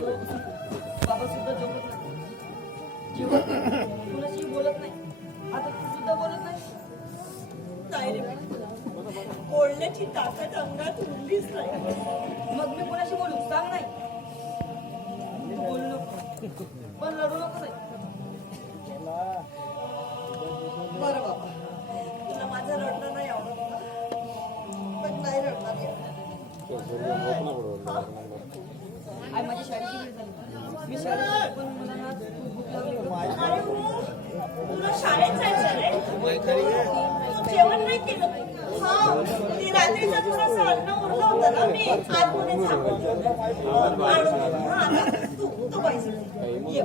बाबा सुद्धा झोपत नाही कुणाशी बोलत नाही. आता तू सुद्धा बोलत नाही. नाही रे बोलण्याची ताकद अंगात उरलीच नाही. मग मी कुणाशी बोलू? सांग नाही. तू बोलू नको. पण रडू नको नाही हा ती रात्रीचं थोडंसं अन्न उरलं होतं ना मी आतमध्ये झाकून ठेवलं आणून दिलं. हा, आता तू तू पैसे दे. ये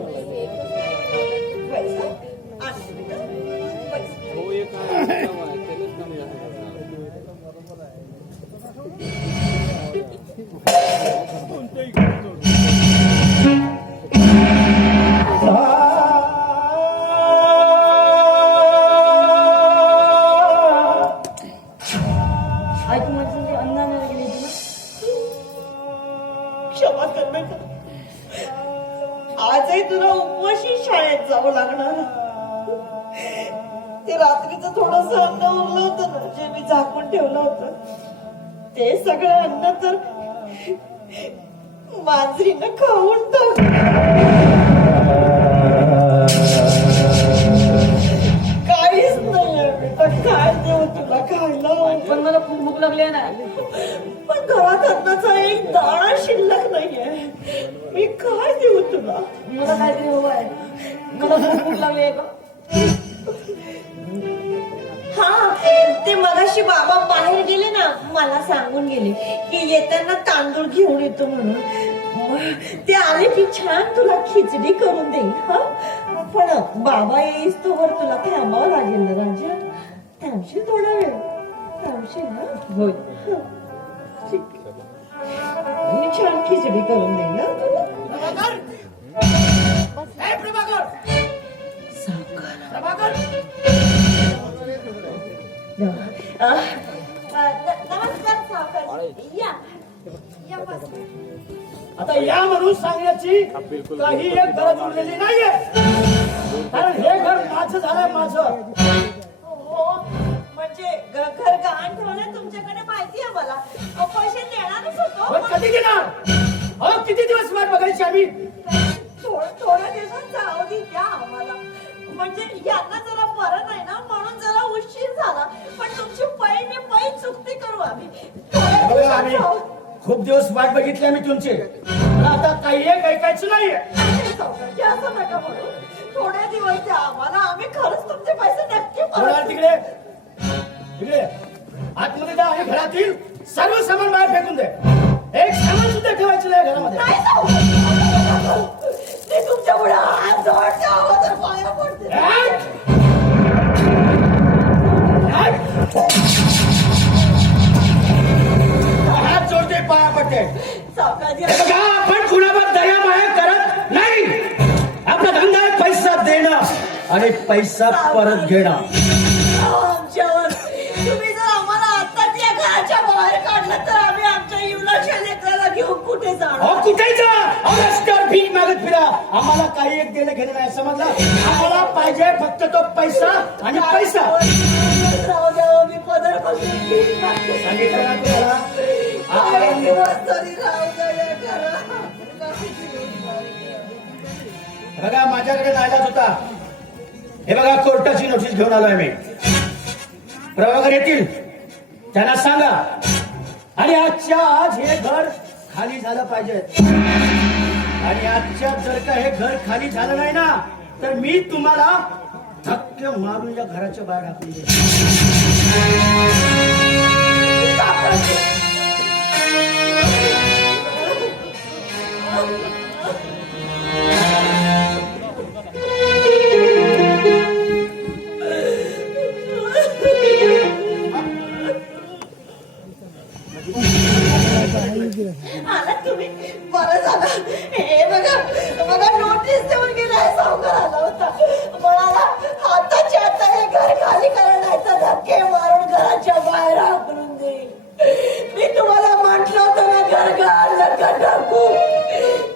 आई तू माझ्यासाठी अन्न गेली क्षमा कर बेटा आजही तुला उपवाशी शाळेत जावं लागणार ते रात्रीचं थोडस अन्न उरलं होतं ना जे मी झाकून ठेवलं होतं ते सगळं अन्न तर मांजरीनं खाऊन टाकलं लागली आहे ना. पण घरात अन्नाचा एक दाणा शिल्लक नाहीये. मी काय देऊ तुला? मला काहीतरी हवं आहे मला भूक लागली आहे का हा ते मगाशी बाबा बाहेर गेले ना मला सांगून गेले की येताना तांदूळ घेऊन येतो म्हणून. ते आले की छान तुला खिचडी करून देईन हा? पण बाबा येईस तोवर तुला थांबावं लागेल ना राजा. थांबशील थोडा वेळ. होय. ठीक मी छान खिचडी करून बस. आता या म्हणून सांगण्याची काही एक गरज उरलेली नाहीये. कारण हे घर माझं झालंय माझं. तुमच्याकडे माहिती आहे मला. अहो, पैसे देणारच होतो. पण कधी देणार अहो किती दिवस वाट बघायची आम्ही? थोडं थोड्या दिवसांचा अवधी द्या आम्हाला. म्हणजे यांना जरा बरं नाही ना? म्हणून जरा उशीर झाला. पण तुमची पै मी पै चुकती करू आम्ही. थोड्या आम्ही दिवसांचा खूप दिवस वाट बघितली आम्ही तुमची. पण आता काही एक ऐकायचं नाहीये. अवधी- सावकारजी, असं नका म्हणू. थोडे दिवस द्या आम्हाला. आम्ही खरंच तुमचे पैसे नक्की थोडा परत तिकडे. तिकडे आतमध्ये जा आणि घरातील सर्व सामान बाहेर फेकून दे. एक सामान सुद्धा ठेवायचं नाही घरामध्ये. नाही तुमच्यामुळे हात जोडते आवाज तर पाया पडते. हट! हट! हात जोडते पाया पडते. सावकारजी हे बघा आपण कुणावर दया माया करत नाही. आपला धंदा आहे पैसा देणं आणि पैसा परत घेणं. आम्हाला काही एक देणं घेणं नाही समजलं? आम्हाला पाहिजे फक्त तो पैसा आणि पैसा. सांगितलं ना तुम्हाला? बघा माझ्याकडे नाईलाज होता. हे बघा कोर्टाची नोटीस घेऊन आलोय मी. प्रभाकर येतील. त्यांना सांगा. आणि आजच्या आज हे घर खाली झालं पाहिजे. आणि आजच्या जर का हे घर खाली झालं नाही ना तर मी तुम्हाला धक्के मारून या घराच्या बाहेर हाकून देईन. आला तुम्ही बरं झालं. हे बघा बघा नोटीस देऊन गेलाय सावकार आला होता. म्हणाला आताच्या आता हे घर खाली करण्याचा धक्के मारून घराच्या बाहेर हाकलून देईल. मी तुम्हाला म्हटलं होतं ना घर घर नका टाकू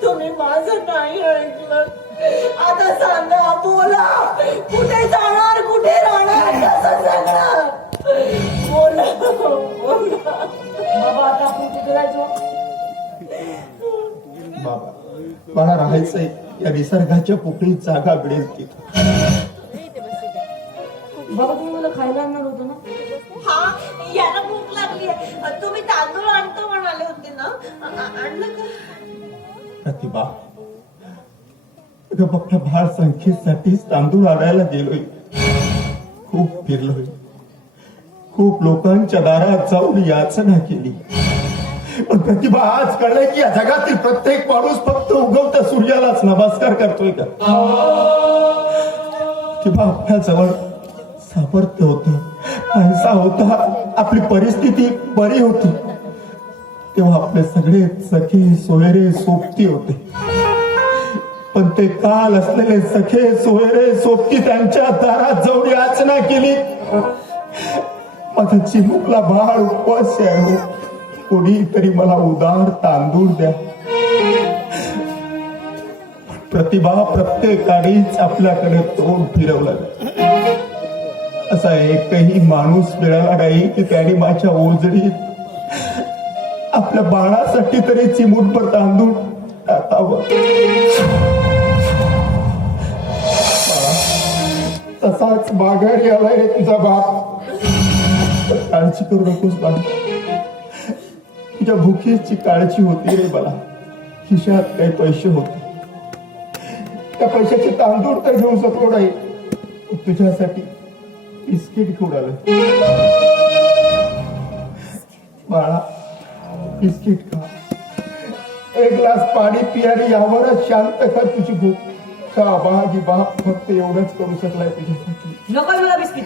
तुम्ही माझं मला सांगा बोला कुठे जाणार कुठे राहणार कसं जगणार बोला बोला. बाबा आता बाबा मला राहायचंय या निसर्गाच्या पोकळीत जागा मिळेल तिथं बाबा तुम्ही मला खायला आणणार होतो ना? हा याला भूक लागली आहे. तुम्ही तांदूळ आणतो म्हणाले होते ना? आणलं का? प्रतिभा फक्त भार संख्येसाठीच तांदूळ आणायला गेलोय. खूप फिरलोय. खूप लोकांच्या दारात जाऊन याचना केली. पण प्रतिभा आज कळलंय की या जगातील प्रत्येक माणूस फक्त उगवत्या सूर्यालाच नमस्कार करतोय का? प्रतिभा आपल्या जवळ सामर्थ्य होत. पैसा होता आपली परिस्थिती बरी होती. तेव्हा आपले सगळे सखे सोयरे सोबती होते. पण ते काल असलेले सखे सोयरे सोबती त्यांच्या दारात जाऊन याचना केली. माझा चिमुकला बाळ उपवास आहे. कोणीतरी मला उदार तांदूळ द्या. प्रतिभा प्रत्येकानेच आपल्याकडे तोंड फिरवलं. असा एकही माणूस मिळाला नाही की त्याने माझ्या ओजडीत आपल्या बाळासाठी तरी चिमूटभर तांदूळ टाकावं. तसाच माघारी आलाय तुझा बाप. काळजी करू नकोस बाळा. तुझ्या भुकेची काळजी होती रे मला खिशात काही पैसे होते. त्या पैशाचे तांदूळ तर घेऊ शकलो नाही तुझ्यासाठी बिस्किट घेऊन आलं. बाळा बिस्किट खा. एक ग्लास पाणी पियारी यावरच शांत कर तुझी भूक. का बागी बाप फक्त एवढंच करू शकलाय तुझ्यासाठी. नको मला बिस्किट.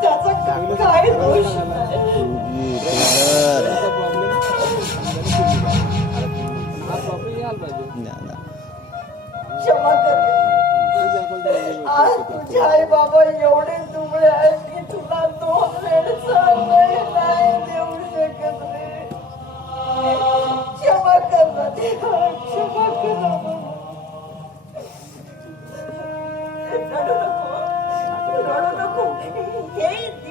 त्याचा काय दोष क्षमा कर. आज तुझे आई बाबा एवढे दुबळे आहेत की तुला दोन नाही देऊ शकत रे. क्षमा कर क्षमा कर. Thank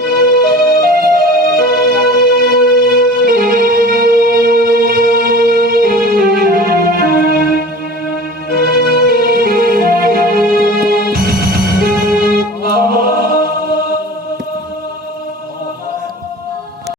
you.